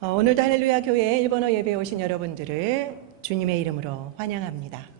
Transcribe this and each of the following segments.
오늘도 할렐루야 교회 일본어 예배에 오신 여러분들을 주님의 이름으로 환영합니다.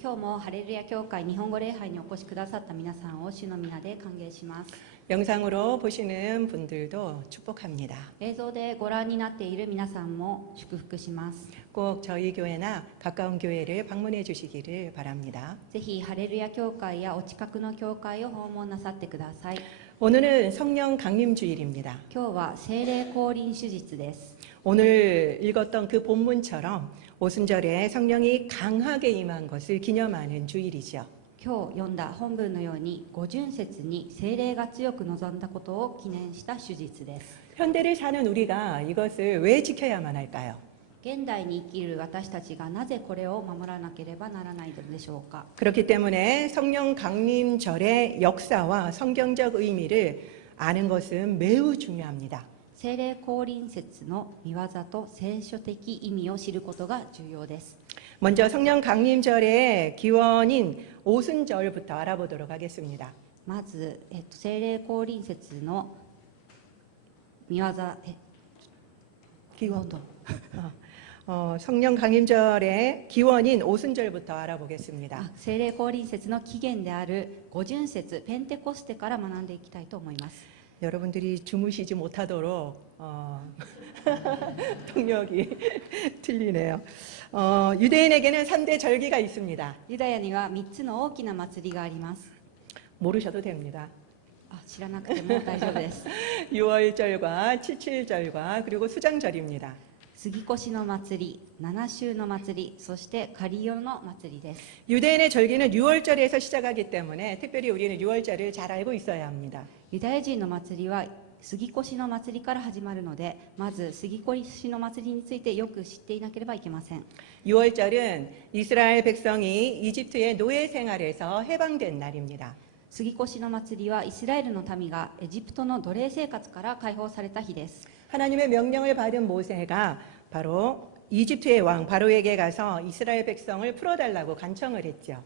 今日もハレルヤ教会日本語礼拝にお越しくださった皆さんを主の皆で歓迎します。 영상으로 보시는 분들도 축복합니다. 映像でご覧になっている皆さんも祝福します。 꼭 저희 교회나 가까운 교회를 방문해 주시기를 바랍니다. ぜひハレルヤ教会やお近くの教会を訪問なさってください。 오늘은 성령 강림 주일입니다. 今日は聖霊降臨手術です。 오늘 읽었던 그 본문처럼 오순절에 성령이 강하게 임한 것을 기념하는 주일이죠. 今日読んだ本文のように五旬節に聖霊が強く望んだことを記念した手術です。 현대를 사는 우리가 이것을 왜 지켜야만 할까요? 現代に生きる私たちがなぜこれを守らなければならないのでしょうか。 그렇기 때문에 성령 강림절의 역사와 성경적 의미를 아는 것은 매우 중요합니다. 聖霊降臨節の見業と聖書的意味を知ることが重要です。 먼저 성령 강림절의 기원인 오순절부터 알아보도록 하겠습니다. まず、聖霊降臨節の見業、 기원도 성령 강림절의 기원인 오순절부터 알아보겠습니다. 聖霊降臨節の起源である五旬節ペンテコステから学んでいきたいと思います。 여러분들이 주무시지 못하도록 통역이 틀리네요. 유대인에게는 3대 절기가 있습니다. ユダヤには3つの大きな祭りがあります。 모르셔도 됩니다. 知らなくても大丈夫です。 6월절과 칠칠절과 그리고 수장절입니다. 杉越の祭り、七週の祭り、そしてカリオの祭りです。 유대인의 절기는 6월절에서 시작하기 때문에 특별히 우리는 6월절을 잘 알고 있어야 합니다. ユダヤ人の祭りは杉越の祭りから始まるので、まず杉越の祭りについてよく知っていなければいけません。 6월절은 이스라엘 백성이 이집트의 노예 생활에서 해방된 날입니다. 杉越の祭りはイスラエルの民がエジプトの奴隷生活から解放された日です。 하나님의 명령을 받은 모세가 바로 이집트의 왕 바로에게 가서 이스라엘 백성을 풀어달라고 간청을 했죠.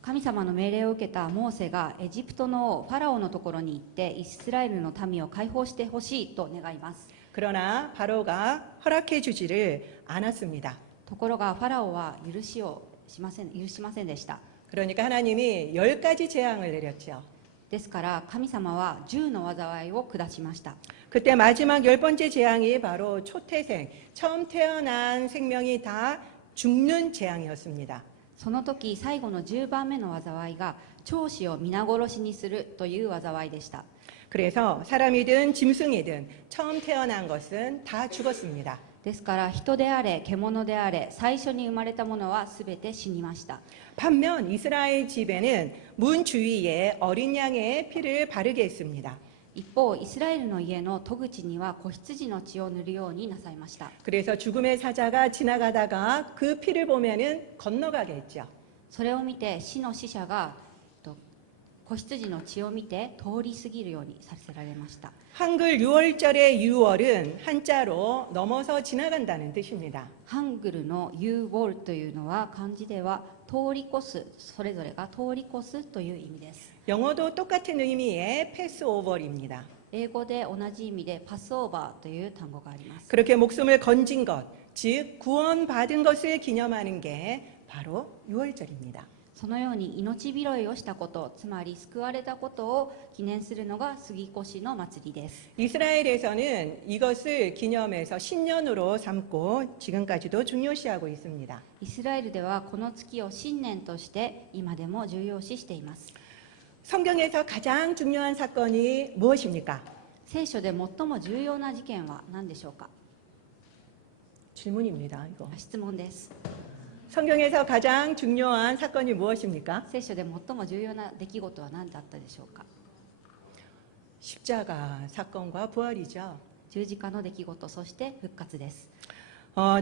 神様の命令を受けたモーセがエジプトのファラオのところに行ってイスラエルの民を解放してほしいと願います。 그러나 바로가 허락해 주지를 않았습니다. ところがファラオは許しませんでした。 그러니까 하나님이 10가지 재앙을 내렸죠. ですから神様は10の災いを下しました。 그때 마지막 10번째 재앙이 바로 초태생, 처음 태어난 생명이 다 죽는 재앙이었습니다. その時最後の10番目の災いが長子を皆殺しにするという災いでした。 그래서 사람이든 짐승이든 처음 태어난 것은 다 죽었습니다. ですから人であれ獣であれ最初に生まれたものはすべて死にました。 반면 이스라엘 집에는 문 주위에 어린 양의 피를 바르게 했습니다. 一方イスラエルの家の戸口には子羊の血を塗るようになさいました。 그래서 죽음의 사자가 지나가다가 그 피를 보면은 건너가게 했죠. それを見て死の使者が子羊の血を見て通り過ぎるようにさせられました。 한글 6월절의 6월은 한자로 넘어서 지나간다는 뜻입니다. ハングルのユーウォルというのは漢字では通り越す、それぞれが通り越すという意味です。 영어도 똑같은 의미의 패스오버입니다. 英語で同じ意味でパスオーバーという単語があります。 그렇게 목숨을 건진 것, 즉 구원받은 것을 기념하는 게 바로 6월절입니다. そのように命拾いをしたこと、つまり救われたことを記念するのが杉越の祭りです。 이스라엘에서는 이것을 기념해서 신년으로 삼고 지금까지도 중요시하고 있습니다. イスラエルではこの月を新年として今でも重要視しています。 성경에서 가장 중요한 사건이 무엇입니까? 聖書で最も重要な事件は何でしょうか。 질문입니다. 이거. 質問です。 성경에서 가장 중요한 사건이 무엇입니까? 聖書で最も重要な出来事は何だったでしょうか。 십자가 사건과 부활이죠. 十字架の出来事、そして復活です。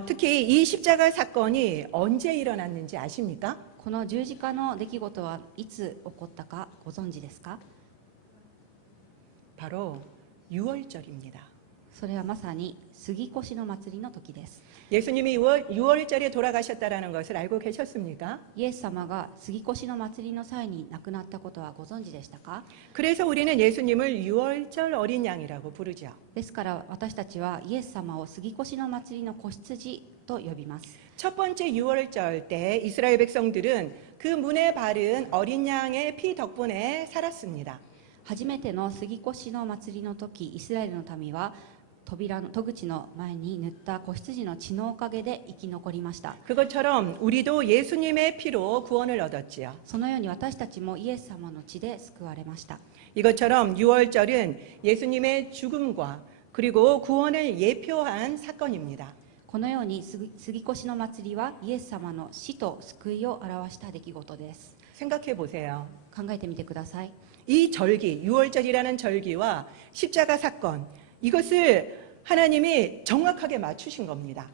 특히 이 십자가 사건이 언제 일어났는지 아십니까? この十字架の出来事はいつ起こったかご存知ですか。 바로 6월절입니다. それはまさに杉越の祭りの時です。 예수님이 6월절에 돌아가셨다는 것을 알고 계셨습니까? イエス様が杉越の祭りの際に亡くなったことはご存知でしたか？ 그래서 우리는 예수님을 6월절 어린 양이라고 부르죠. ですから私たちはイエス様を杉越の祭りの子羊と呼びます。 첫 번째 6월절 때 이스라엘 백성들은 그 문에 바른 어린 양의 피 덕분에 살았습니다. 初めての杉越の祭りの時、イスラエルの民は扉の戸口の前に塗った子羊の血のおかげで生き残りました。 그것처럼 우리도 예수님의 피로 구원을 얻었지요. そのように私たちもイエス様の血で救われました。 이것처럼 6월절은 예수님의 죽음과 그리고 구원을 예표한 사건입니다. このように杉越の祭りはイエス様の死と救いを表した出来事です。 생각해 보세요. 考えてみてください。 이 절기, 6월절이라는 절기와 십자가 사건, 이것을 하나님이 정확하게 맞추신 겁니다.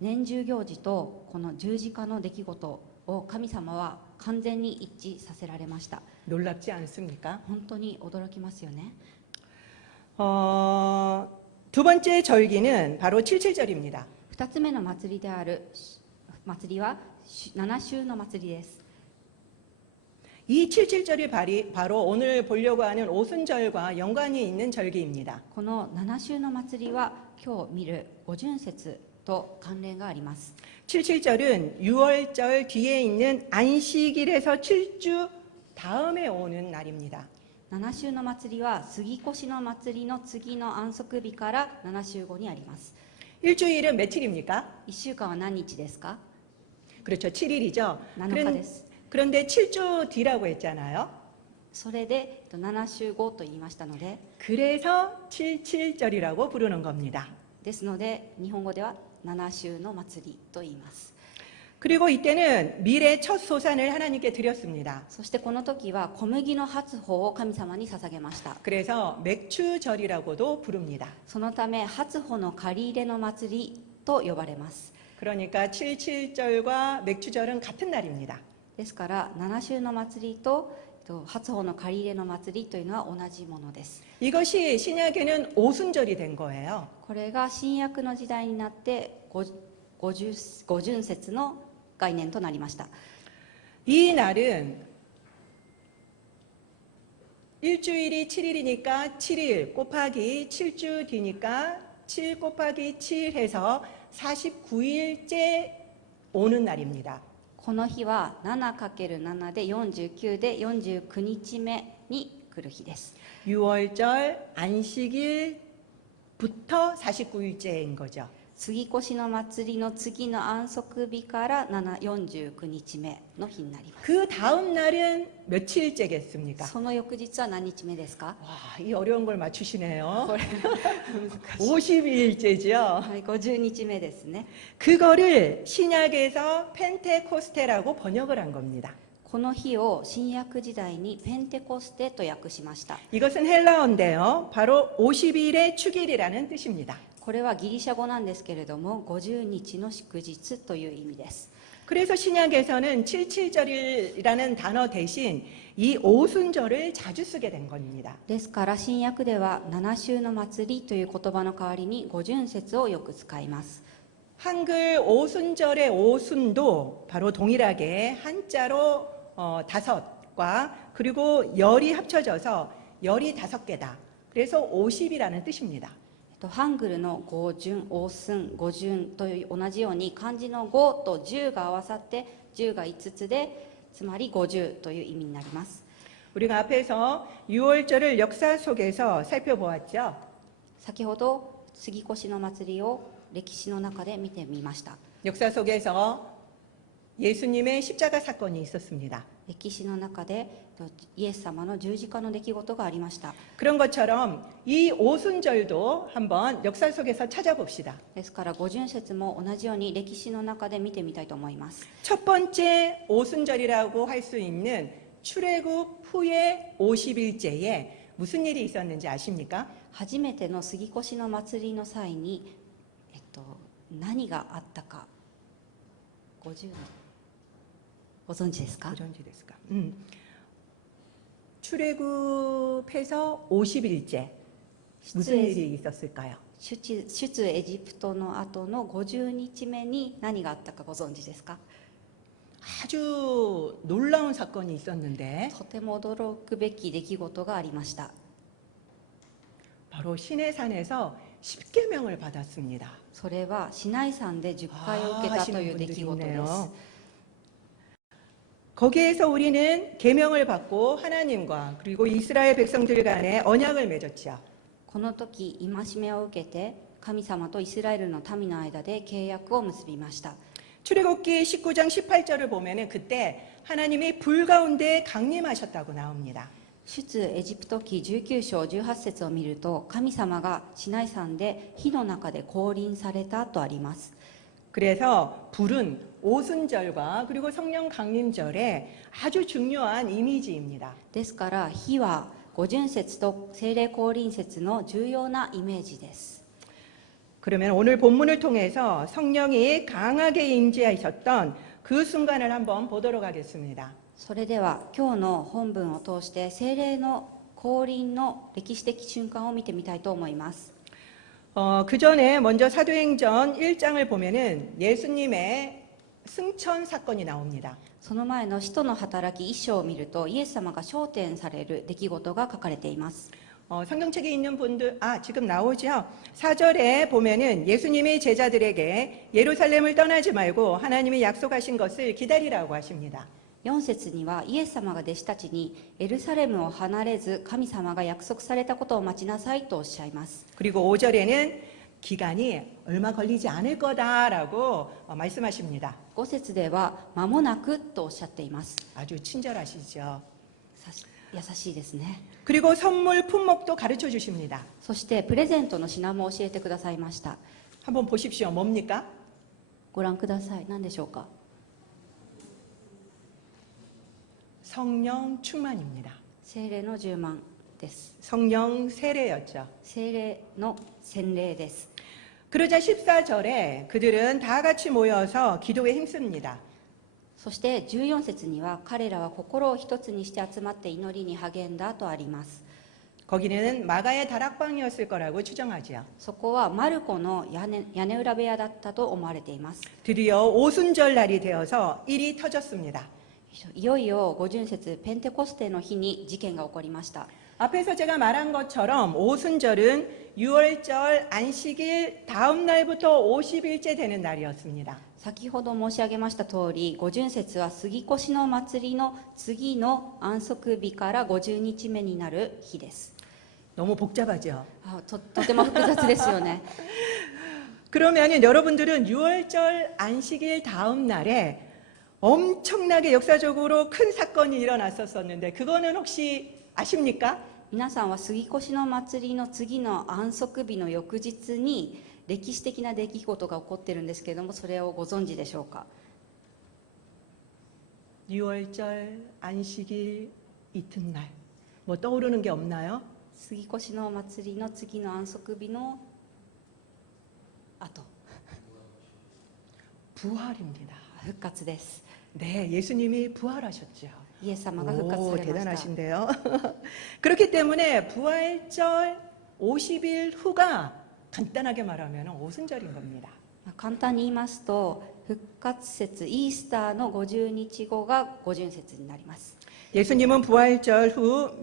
年中行事とこの十字架の出来事を神様は完全に一致させられました。 놀랍지 않습니까? 本当に驚きますよね。 두 번째 절기는 바로 77절입니다. 2つ目の祭りである祭りは七週の祭りです。 이 77절이 바로 오늘 보려고 하는 오순절과 연관이 있는 절기입니다. この七週の祭りは今日見る五旬節と関連があります。 77절은 6월절 뒤에 있는 안식일에서 7주 다음에 오는 날입니다. 七週の祭りは杉越の祭りの次の安息日から7週後にあります。 일주일은 며칠입니까? 1週間は何日ですか？ 그렇죠. 7일이죠. 7日です。 그런데 7주 뒤라고 했잖아요. それで7週後と言いましたので、 그래서 77절이라고 부르는 겁니다. ですので日本語では七週の祭りと言います。 그리고 이때는 밀의 첫 소산을 하나님께 드렸습니다. そしてこの時は小麦の初穂を神様に捧げました。 그래서 맥추절이라고도 부릅니다. そのため初穂の借り入れの祭りと呼ばれます。 그러니까 77절과 맥추절은 같은 날입니다. ですから七週の祭りと初穂の借り入れの祭りというのは同じものです。 이것이 신약에는 오순절이 된 거예요. これが新約の時代になって五旬節の概念となりました。 이 날은 일주일이 7일이니까 7일 곱하기 7주 뒤니까 7 곱하기 7 해서 49일째 오는 날입니다. この日は 7×7 で49で49日目に来る日です。 6월절 안식일부터 49일째인 거죠. 杉越の祭りの次の安息日から49日目の日になります。 그 다음 날은 며칠째겠습니까? その翌日は何日目ですか？ 와, 이 어려운 걸 맞추시네요. これ難しい。 52일째죠. はい、50日目ですね。 그거를 신약에서 펜테코스테라고 번역을 한 겁니다. この日を新約時代にペンテコステと訳しました。 이것은 헬라어인데요. 바로 50일의 축일이라는 뜻입니다. これはギリシャ語なんですけれども、50日の祝日という意味です。 그래서 신약에서는 77절이라는 단어 대신 이 오순절을 자주 쓰게 된 겁니다. ですから新約では七週の祭りという言葉の代わりに五旬節をよく使います。 한글 오순절의 오순도 바로 동일하게 한자로 5과 그리고 열이 합쳐져서 열이 5개다. 그래서 50이라는 뜻입니다. ハングルの五旬、大寸、五旬という同じように漢字の5と10が合わさって10が5つで、つまり50という意味になります。 우리가 앞에서 6월절을 역사 속에서 살펴보았죠. 先ほど杉越の祭りを歴史の中で見てみました。 역사 속에서 예수님의 십자가 사건이 있었습니다. 歴史の中でイエス様の十字架の出来事がありました。 그런 것처럼 이 오순절도 한번 역사 속에서 찾아봅시다. ですから五旬節も同じように歴史の中で見てみたいと思います。 첫 번째 오순절이라고 할 수 있는 출애굽 후의 50일째에 무슨 일이 있었는지 아십니까? 初めての杉越の祭りの際に、何があったか50ご存知ですか？ 어쩐지ですか? 출애굽해서 50일째 무슨 일이 있었을까요? 出エジプトの後の50日目に何があったかご存知ですか？ 아주 놀라운 사건이 있었는데 とても驚くべき出来事がありました。 바로 시내산에서 10계명을 받았습니다. それはシナイ山で10回を受けたという出来事です。 거기에서 우리는 계명을 받고 하나님과 그리고 이스라엘 백성들 간에 언약을 맺었죠. この時戒めを受けて神様とイスラエルの民の間で契約を結びました。 출애굽기 19장 18절을 보면은 그때 하나님이 불 가운데 강림하셨다고 나옵니다. 出エジプト記19章18節を見ると、神様がシナイ山で火の中で降臨されたとあります。 그래서 불은 오순절과 그리고 성령 강림절에 아주 중요한 이미지입니다. ですから火は五巡節と聖霊降臨節の重要なイメージです。 그러면 오늘 본문을 통해서 성령이 강하게 임재하셨던 그 순간을 한번 보도록 하겠습니다. それでは今日の本文を通して聖霊の降臨の歴史的瞬間を見てみたいと思います。 그 전에 먼저 사도행전 1장을 보면은 예수님의 승천 사건이 나옵니다. その前の使徒の働き1章を見ると、イエス様が昇天される出来事が書かれています。 성경책에 있는 분들, 지금 나오죠? 4절에 보면은 예수님이 제자들에게 예루살렘을 떠나지 말고 하나님이 약속하신 것을 기다리라고 하십니다. 4節にはイエス様が弟子たちにエルサレムを離れず神様が約束されたことを待ちなさいとおっしゃいます。 그리고 5절에는 기간이 얼마 걸리지 않을 거다라고 말씀하십니다. 5節では間もなくとおっしゃっています。 아주 친절하시죠. 優しいですね。 그리고 선물 품목도 가르쳐 주십니다. そしてプレゼントの品も教えてくださいました。 한번 보십시오. 뭡니까? ご覧ください。何でしょうか？ 성령 충만입니다. 聖霊の充満です。 성령 세례였죠. 聖霊の洗礼です。 그러자 14절에 그들은 다 같이 모여서 기도에 힘씁니다. そして14節には彼らは心を一つにして集まって祈りに励んだとあります。 거기는 마가의 다락방이었을 거라고 추정하지요. そこはマルコの屋根裏部屋だったと思われています。 드디어 오순절 날이 되어서 일이 터졌습니다. いよいよ五巡節ペンテコステの日に事件が起こりました。 앞에서 제가 말한 것처럼 오순절은 6월절 안식일 다음 날부터 50일째 되는 날이었습니다. 先ほど申し上げました通り、五巡節は杉越の祭りの次の安息日から50日目になる日です。 너무 복잡하죠. とても複雑ですよね。 그러면 여러분들은 6월절 안식일 다음 날에 엄청나게 역사적으로 큰 사건이 일어났었는데 그거는 혹시 아십니까? 皆さんは杉越の祭りの次の安息日の翌日に歴史的な出来事が起こっているんですけれども、それをご存知でしょうか？ 6월절 안식일 이튿날 뭐 떠오르는 게 없나요? 杉越の祭りの次の安息日の後、 부활입니다. 復活です。 네, 예수님이 부활하셨죠. イエス様が復活さ 오, れました。 대단하신데요. 그렇기 때문에 부활절 50일 후가 간단하게 말하면 오순절인 겁니다. 簡単に言いますと、復活節イースターの50日後が五巡節になります。 예수님은 부활절 후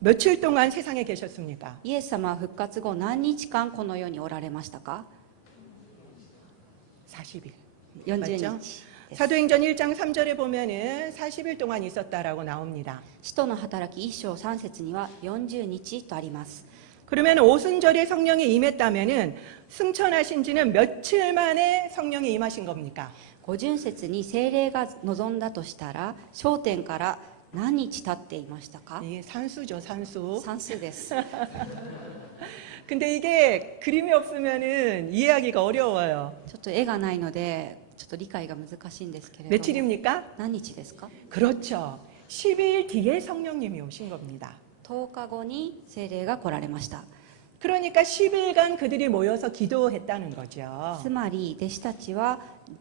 며칠 동안 세상에 계셨습니까? イエス様は復活後何日間この世におられましたか？ 40일. 40 맞죠? 日です。 사도행전 1장 3절에 보면은 40일 동안 있었다라고 나옵니다. 使徒の働き1章3節には40日とあります。 그러면 오순절에 성령이 임했다면은 승천하신 지는 며칠 만에 성령이 임하신 겁니까? 五巡節に聖霊が臨んだとしたら、昇天から何日経っていましたか？ 이게 산수죠, 산수. 算数です。 근데 이게 그림이 없으면은 이해하기가 어려워요. ちょっと絵がないのでちょっと理解が難しいんですけれども、 며칠입니까? 何日ですか？ 그렇죠. 10일 뒤에 성령님이 오신 겁니다. 10日後に聖霊が来られました。 그러니까 10일간 그들이 모여서 기도했다는 거죠. つまり弟子たちは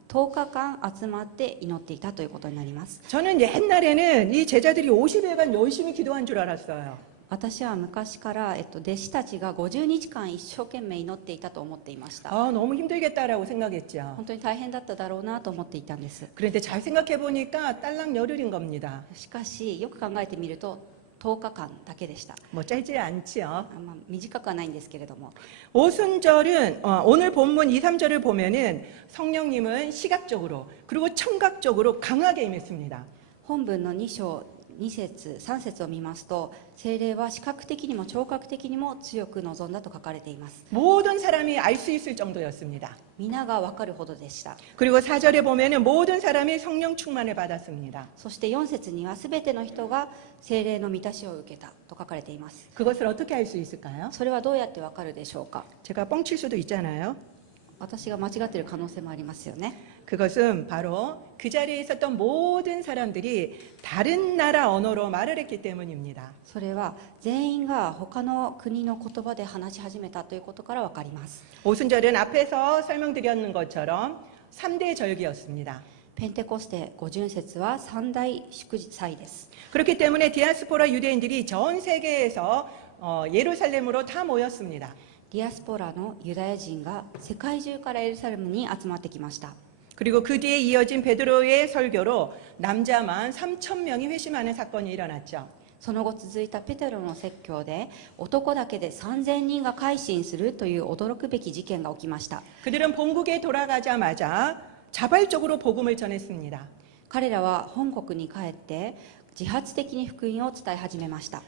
10日間集まって祈っていたということになります。 저는 옛날에는 이 제자들이 50일간 열심히 기도한 줄 알았어요. 私は昔から、弟子たちが50日間一生懸命祈っていたと思っていました。 아, 너무 힘들겠다라고 생각했죠. 本当に大変だっただろうなと思っていたんです。 그런데 잘 생각해 보니까 딸랑 열흘인 겁니다. しかしよく考えてみると10日間だけでした。 뭐 짧지 않지요. 短くはないんですけれども、 오순절은 오늘 본문 2, 3절을 보면은 성령님은 시각적으로 그리고 청각적으로 강하게 임했습니다. 本文の2章2節3節を見ますと、聖霊は視覚的にも聴覚的にも強く望んだと書かれています。 모든 사람이 알 수 있을 정도였습니다. 皆が分かるほどでした。 그리고 4절에 보면은 모든 사람이 성령 충만을 받았습니다. そして4節には全ての人が聖霊の満たしを受けたと書かれています。 그것을 어떻게 알 수 있을까요? それはどうやって分かるでしょうか。 제가 뻥칠 수도 있잖아요. 私が間違っている可能性もありますよね。 그것은 바로 그 자리에 있었던 모든 사람들이 다른 나라 언어로 말을 했기 때문입니다. それは全員が他の国の言葉で話し始めたということから分かります。 오순절은 앞에서 설명드렸는 것처럼 3대 절기였습니다. ペンテコステ五旬節は三大祝祭です。 그렇기 때문에 디아스포라 유대인들이 전 세계에서 예루살렘으로 다 모였습니다. ディアスポラのユダヤ人が世界中からエルサレムに集まってきました。 그리고 그 뒤에 이어진 베드로의 설교로 남자만 3천 명이 회심하는 사건이 일어났죠. その後続いたペテロの説教で男だけで3000人が改心するという驚くべき事件が起きました。 그들은 본국에 돌아가자마자 자발적으로 복음을 전했습니다. 彼らは本国に帰って自発的に福音を伝え始めました。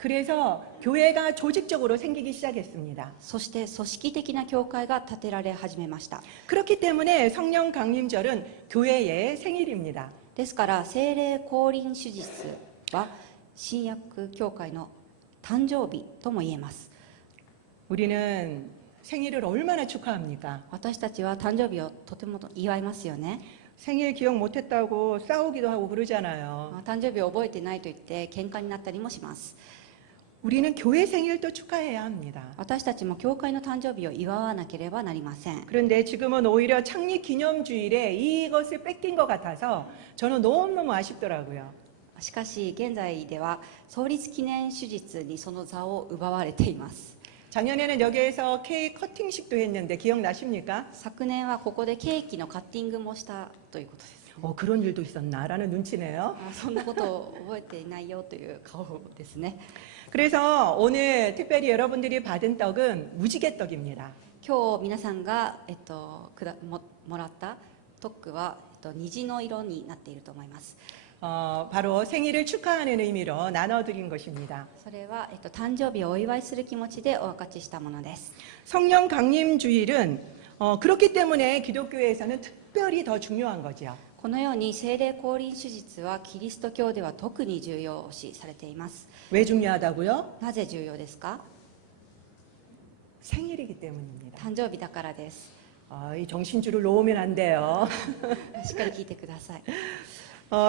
그래서 교회가 조직적으로 생기기 시작했습니다. そして組織的な教会が建てられ始めました。 그렇기 때문에 성령 강림절은 교회의 생일입니다. ですから聖霊降臨手術は新約教会の誕生日とも言えます。 우리는 생일을 얼마나 축하합니까? 私たちは誕生日をとても祝いますよね。 생일 기억 못했다고 싸우기도 하고 그러잖아요. 誕生日を覚えてないと言って喧嘩になったりもします。 우리는 교회 생일도 축하해야 합니다. 私たちも教会の誕生日を祝わなければなりません。 그런데 지금은 오히려 창립 기념주일에 이것을 뺏긴 것 같아서 저는 너무너무 아쉽더라고요. しかし現在では創立記念手術にその座を奪われています。 작년에는 여기에서 케이크 커팅식도 했는데 기억나십니까? 昨年はここでケーキのカッティングもしたということです。 그런 일도 있었나라는 눈치네요. そんなことを覚えていないよという顔ですね。 그래서 오늘 특별히 여러분들이 받은 떡은 무지개떡입니다. 今日皆さんが、もらったトックは、虹の色になっていると思います。 바로 생일을 축하하는 의미로 나눠드린 것입니다. それは、誕生日をお祝いする気持ちでお分かちしたものです。 성령 강림 주일은 그렇기 때문에 기독교에서는 특별히 더 중요한 거죠. このように聖霊降臨手術はキリスト教では特に重要視されています。 왜 중요하다고요? なぜ重要ですか？ 생일이기 때문입니다. 誕生日だからです。 이 정신줄을 놓으면 안 돼요. しっかり聞いてください。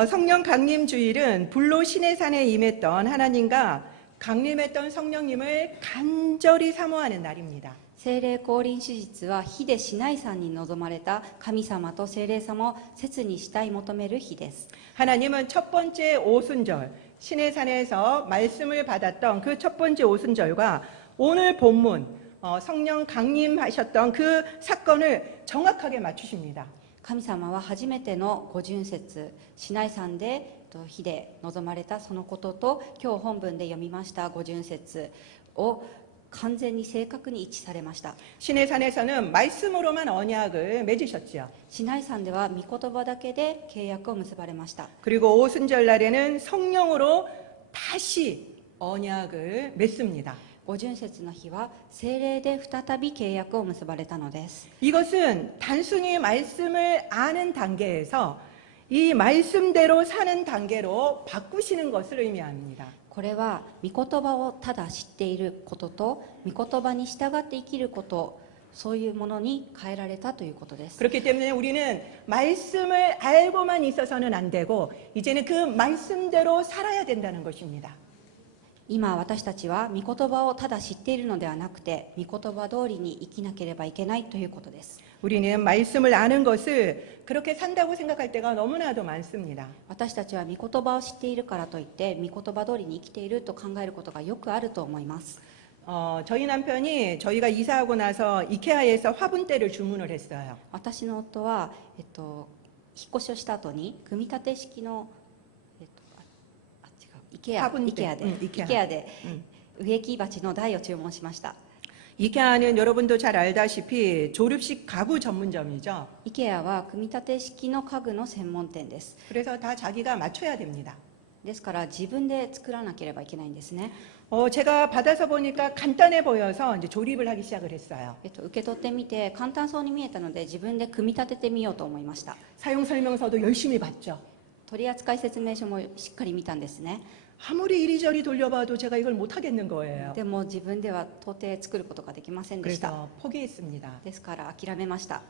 성령 강림 주일은 불로 신의 산에 임했던 하나님과 강림했던 성령님을 간절히 사모하는 날입니다. 聖霊降臨手術は火でシナイ山に臨まれた神様と聖霊様を切に慕い求める日です。 하나님은 첫 번째 오순절 신의 산에서 말씀을 받았던 그 첫 번째 오순절과 오늘 본문 성령 강림하셨던 그 사건을 정확하게 맞추십니다. 神様は初めての五旬節シナイ山で火で臨まれたそのことと今日本文で読みました五旬節を完全に正確に一致されました。 신의 산에서는 말씀으로만 언약을 맺으셨지요. シナイ山では御言葉だけで契約を結ばれました。 그리고 오순절 날에는 성령으로 다시 언약을 맺습니다. 五旬節の日は聖霊で再び契約を結ばれたのです。 이것은 단순히 말씀을 아는 단계에서 이 말씀대로 사는 단계로 바꾸시는 것을 의미합니다. これは御言葉をただ知っていることと御言葉に従って生きること、そういうものに変えられたということです。 그렇기 때문에 우리는 말씀을 알고만 있어서는 안 되고 이제는 그 말씀대로 살아야 된다는 것입니다. 今私たちは御言葉をただ知っているのではなくて、御言葉通りに生きなければいけないということです。 우리는 말씀을 아는 것을 그렇게 산다고 생각할 때가 너무나도 많습니다. 私たちは御言葉を知っているからといって御言葉通りに生きていると考えることがよくあると思います。 저희 남편이 저희가 이사하고 나서 이케아에서 화분대를 주문을 했어요. 私の夫は、引っ越しをした後に組み立て式の、違う、IKEAで植木鉢の台を注文しました。 이케아는 여러분도 잘 알다시피 조립식 가구 전문점이죠. IKEA は組み立て式の家具の専門店です。 그래서 다 자기가 맞춰야 됩니다. ですから自分で作らなければいけないんですね。 제가 받아서 보니까 간단해 보여서 이제 조립을 하기 시작을 했어요. 受け取ってみて簡単そうに見えたので自分で組み立ててみようと思いました。 사용 설명서도 열심히 봤죠. 取扱説明書もしっかり見たんですね。 아무리 이리저리 돌려봐도 제가 이걸 못 하겠는 거예요. でも自分では到底作ることができませんでした。 그래서 포기했습니다. ですから諦めました。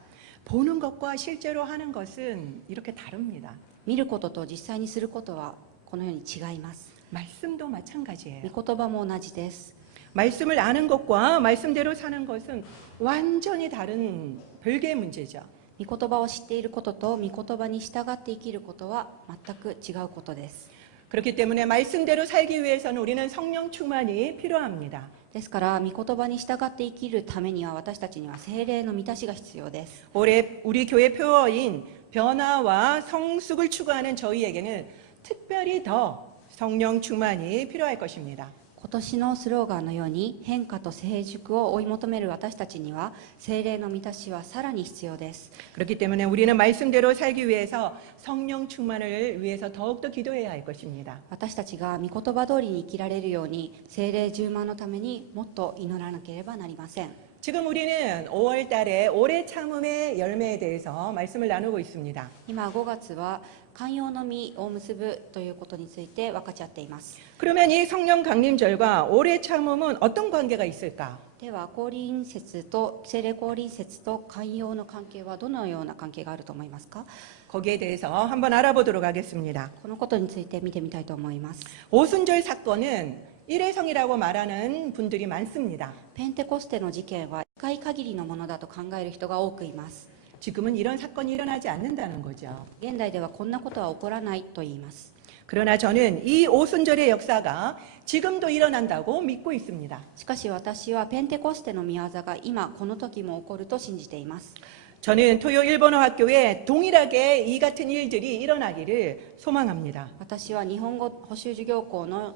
보는 것과 실제로 하는 것은 이렇게 다릅니다. 見ることと実際にすることはこのように違います。 말씀도 마찬가지예요. 御言葉も同じです。 말씀을 아는 것과 말씀대로 사는 것은 완전히 다른 별개의 문제죠. 御言葉を知っていることと御言葉に従って生きることは全く違うことです。 그렇기 때문에 말씀대로 살기 위해서는 우리는 성령 충만이 필요합니다. ですから御言葉に従って生きるためには私たちには聖霊の満たしが必要です。 올해 우리 교회 표어인 변화와 성숙을 추구하는 저희에게는 특별히 더 성령 충만이 필요할 것입니다. 今年のスローガンのように変化と成熟を追い求める私たちには聖霊の満たしはさらに必要です。 그렇기 때문에 우리는 말씀대로 살기 위해서 성령 충만을 위해서 더욱더 기도해야 할 것입니다. 私たちが御言葉通りに生きられるように聖霊充満のためにもっと祈らなければなりません。 지금 우리는 5월 달에 오래 참음의 열매에 대해서 말씀을 나누고 있습니다. 今5月は寛容の実を結ぶということについて分かち合っています。 그러면 이 성령 강림절과 오래 참음은 어떤 관계가 있을까? では聖霊降臨節と寛容の関係はどのような関係があると思いますか？ 거기에 대해서 한번 알아보도록 하겠습니다. このことについて見てみたいと思います。 오순절 사건은 일회성이라고 말하는 분들이 많습니다. ペンテコステの事件は一回限りのものだと考える人が多くいます。 지금은 이런 사건이 일어나지 않는다는 거죠. 現代ではこんなことは起こらないと言います。 그러나 저는 이 오순절의 역사가 지금도 일어난다고 믿고 있습니다. しかし私はペンテコステの御業が今この時も起こると信じています。 저는 토요 일본어 학교에 동일하게 이 같은 일들이 일어나기를 소망합니다. 私は日本語補習授業校の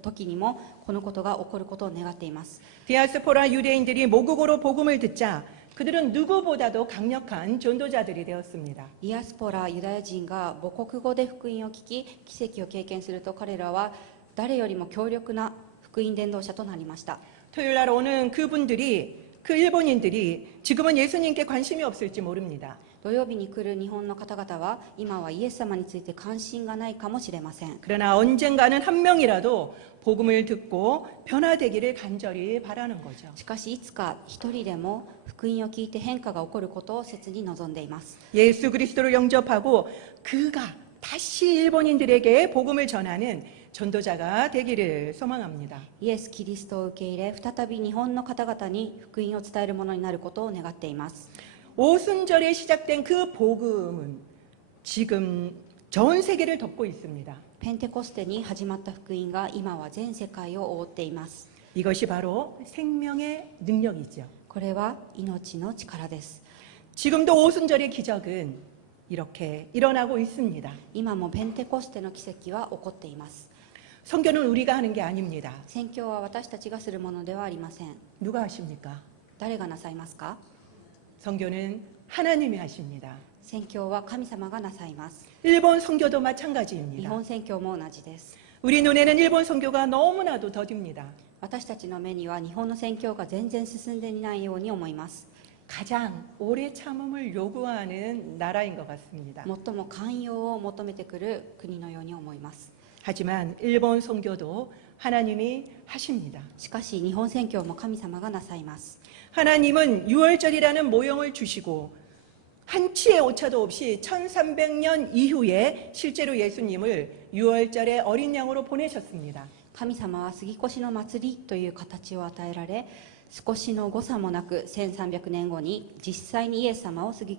時にもこのことが起こることを願っています。 디아스포라 유대인들이 모국어로 복음을 듣자 그들은 누구보다도 강력한 전도자들이 되었습니다. ディアスポラユダヤ人が母国語で福音を聞き奇跡を経験すると彼らは誰よりも強力な福音伝道者となりました。 토요일 날 오는 그분들이 그 일본인들이 지금은 예수님께 관심이 없을지 모릅니다. 土曜日に来る日本の方々は今はイエス様について関心がないかもしれません。 그러나 언젠가는 한 명이라도 복음을 듣고 변화되기를 간절히 바라는 거죠. しかしいつか一人でも福音を聞いて変化が起こることを切に望んでいます。 예수 그리스도를 영접하고 그가 다시 일본인들에게 복음을 전하는 전도자가 되기를 소망합니다. イエス・キリストを受け入れ再び日本の方々に福音を伝えるものになることを願っています。 오순절에 시작된 그 복음은 지금 전 세계를 덮고 있습니다. ペンテコステに始まった福音が今は全世界を覆っています。 이것이 바로 생명의 능력이죠. これは命の力です。 지금도 오순절의 기적은 이렇게 일어나고 있습니다. 今もペンテコステの奇跡は起こっています。 선교는 우리가 하는 게 아닙니다. 宣教は私たちがするものではありません。 누가 하십니까? 誰がなさいますか？ 선교는 하나님이 하십니다. 宣教は神様がなさいます。 일본 선교도 日 마찬가지입니다. 本宣教も同じです。 우리 눈에는 일본 선교가 너무나도 더딥니다. 私たちの目には日本の宣教が全然進んでいないように思います。 가장 오래 참음을 요구하는 나라인 것 같습니다. 最も寛容を求めてくる国のように思います。 하지만 일본 선교도 하나님이 하십니다. しかし日本宣教も神様がなさいます。 하나님은 유월절이라는 모형을 주시고 한치의 오차도 없이 1300년 이후에 실제로 예수님을 유월절의 어린 양으로 보내셨습니다. 神様は杉越の祭りという形を与えられ、少しの誤差もなく1300年後に実際にイエス様を杉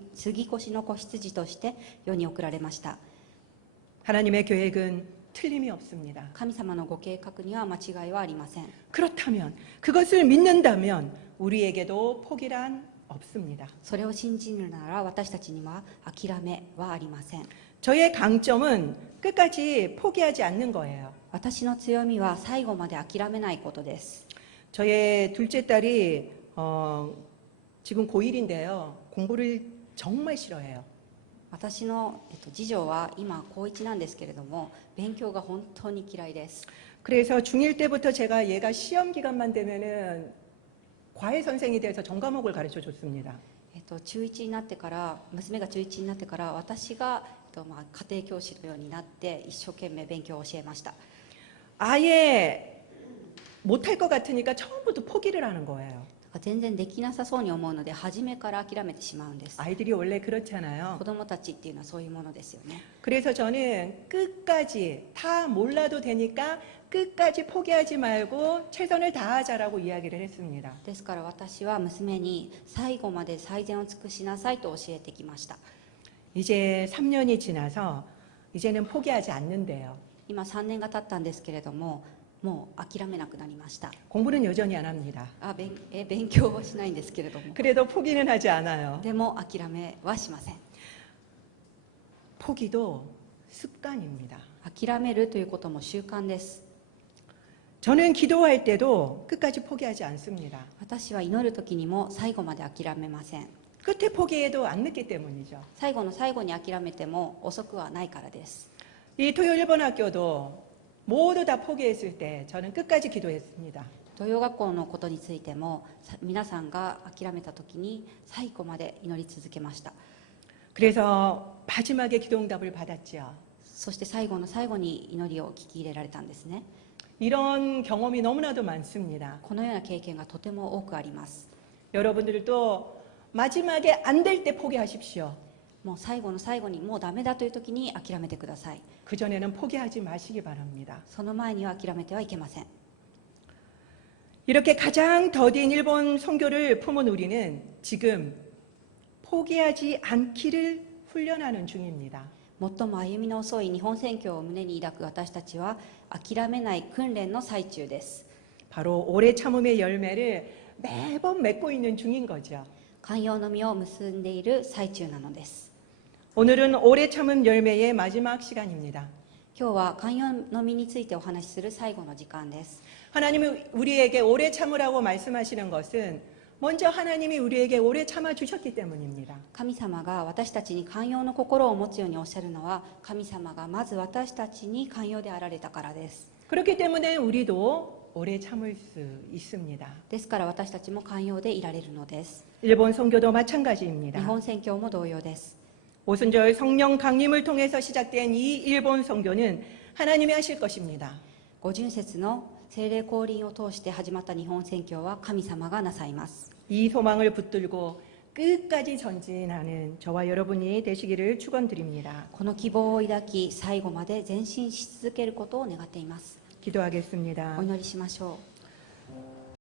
越の子羊として世に送られました。 하나님의 계획은 틀림이 없습니다. 神様のご計画には間違いはありません。 그렇다면, 그것을 믿는다면 우리에게도 포기란 없습니다. それを信じるなら私たちには諦めはありません。 저의 강점은 끝까지 포기하지 않는 거예요. 私の強みは最後まで諦めないことです。 저의 둘째 딸이 지금 고1인데요. 공부를 정말 싫어해요. 私の次女は今高1なんですけれども、勉強が本当に嫌いです。 그래서 중1 때부터 제가 얘가 시험 기간만 되면은 과외 선생이 돼서 전과목을 가르쳐 줬습니다. 中1になってから、娘が中1になってから私が家庭教師のようになって一生懸命勉強を教えました。 아예 못할 것 같으니까 처음부터 포기를 하는 거예요. 全然できなさそうに思うので初めから諦めてしまうんです。 아이들이 원래 그렇잖아요. 子供たちっていうのはそういうものですよね。 그래서 저는 끝까지 다 몰라도 되니까 끝까지 포기하지 말고 최선을 다하자라고 이야기를 했습니다. ですから私は娘に最後まで最善を尽くしなさいと教えてきました。 이제 3년이 지나서 이제는 포기하지 않는데요. 今3年が経ったんですけれども、もう諦めなくなりました。 공부는 여전히 안 합니다. 勉強はしないんですけれども、 그래도 포기는 하지 않아요. でも諦めはしません。 포기도 습관입니다. 諦めるということも習慣です。 저는 기도할 때도 끝까지 포기하지 않습니다. 私は祈る時にも最後まで諦めません。 끝에 포기해도 안 늦기 때문이죠. 最後の最後に諦めても遅くはないからです。 이 토요 일본 학교도 모두 다 포기했을 때 저는 끝까지 기도했습니다. 東洋学校のことについても皆さんが諦めた時に最後まで祈り続けました。 그래서 마지막에 기도 응답을 받았죠. そして最後の最後に祈りを聞き入れられたんですね。 이런 경험이 너무나도 많습니다. このような経験がとても多くあります。 여러분들도 마지막에 안 될 때 포기하십시오. もう最後の最後にもうダメだという時に諦めてください。 그전에는 포기하지 마시기 바랍니다. その前には諦めてはいけません。 이렇게 가장 더딘 일본 선교를 품은 우리는 지금 포기하지 않기를 훈련하는 중입니다. 最も歩みの遅い日本宣教を胸に抱く私たちは諦めない訓練の最中です。 바로 오래 참음의 열매를 매번 맺고 있는 중인 거죠. 寛容の実を結んでいる最中なのです。 오늘은 오래 참음 열매의 마지막 시간입니다. 今日は寛容の実についてお話しする最後の時間です。 하나님이 우리에게 오래 참으라고 말씀하시는 것은 먼저 하나님이 우리에게 오래 참아 주셨기 때문입니다. 神様が私たちに寛容の心を持つようにおっしゃるのは、神様がまず私たちに寛容であられたからです。 그렇기 때문에 우리도 오래 참을 수 있습니다. ですから私たちも寛容でいられるのです。 일본 선교도 日 마찬가지입니다. 本宣教も同様です。 오순절 성령 강림을 통해서 시작된 이 일본 선교는 하나님이 하실 것입니다. 五巡節の聖霊降臨を通して始まった日本宣教は神様がなさいます。 이 소망을 붙들고 끝까지 전진하는 저와 여러분이 되시기를 축원드립니다. この希望を抱き、最後まで前進し続けることを願っています。 기도하겠습니다. お祈りしましょう。